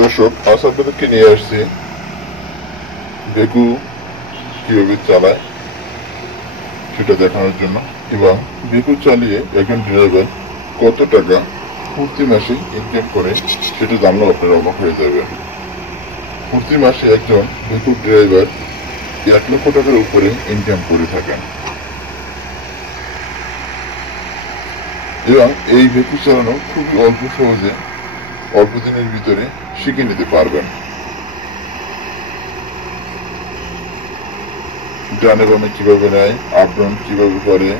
দর্শক, আজ আপনাদেরকে নিয়ে আসছি বেকু কিভাবে চালায় সেটা দেখানোর জন্য, এবং বেকু চালিয়ে একজন ড্রাইভার কত টাকা প্রতি মাসে ইনকাম করে সেটা জানলেও আপনারা অবাক হয়ে যাবেন। প্রতি মাসে একজন বেকু ড্রাইভার 1 লক্ষ টাকার উপরে ইনকাম করে থাকেন, এবং এই বেকু চালানো খুবই অল্প সহজে অল্প দিনের ভিতরে শিখে নিতে পারবেন। ডানে বামে কিভাবে নেয়, আপ ডাউন কিভাবে করে,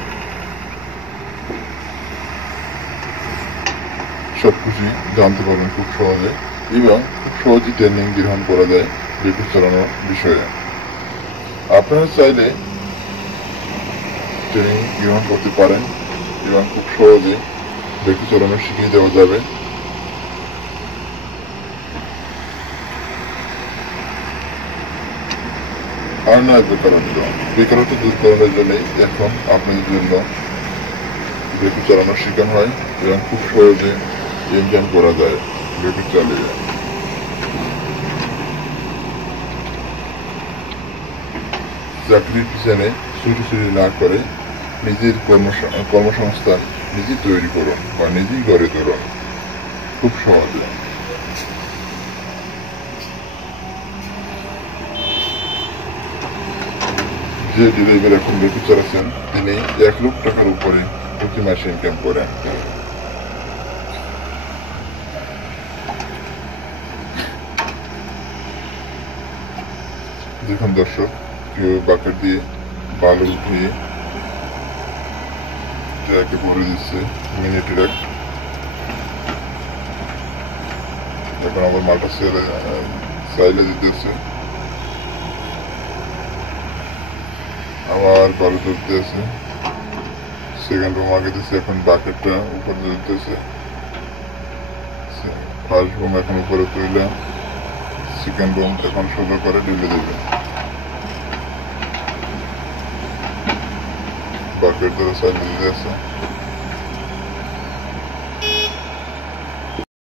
সবকিছু জানতে পারবেন খুব সহজে, এবং খুব সহজে ট্রেনিং গ্রহণ করা যায় বেকু চালানোর বিষয়ে। আপনারা চাইলে ট্রেনিং গ্রহণ করতে পারেন এবং খুব সহজে বেকু চালানো শিখিয়ে দেওয়া যাবে। আর নয় বেকারত্ব দূর করানোর জন্যই এখন আপনাদের জন্য বেকু চালানো শেখানো হয়, এবং খুব সহজে ইনকাম করা যায় বেকু চালিয়ে। চাকরির পিছনে ছুটি না করে নিজের কর্মসংস্থান নিজেই তৈরি করুন বা নিজেই গড়ে তুলুন খুব সহজে। যে ড্রাইভার এখন বেকু চালাচ্ছেন তিনি 1 লক্ষ টাকার উপরে প্রতি মাসে ইনকাম করেন। দেখুন দর্শক, কিভাবে বাকেট দিয়ে বালু উঠিয়ে ট্রাকে ভরে দিচ্ছে, মিনি ট্রাক। এখন আবার মালটা সাইলে দিতেছে, আবার বালু তুলতে আছে, সেকেন্ড বোম আগে দিচ্ছে, এখন বাকেটটা উপরে তুলতেছে। ফার্স্ট বোম এখন উপরে তুলে সেকেন্ড বোম এখন সোজা করে ঢেলে দেবে। বাকেট ধরে সাইলে দিতে আছে।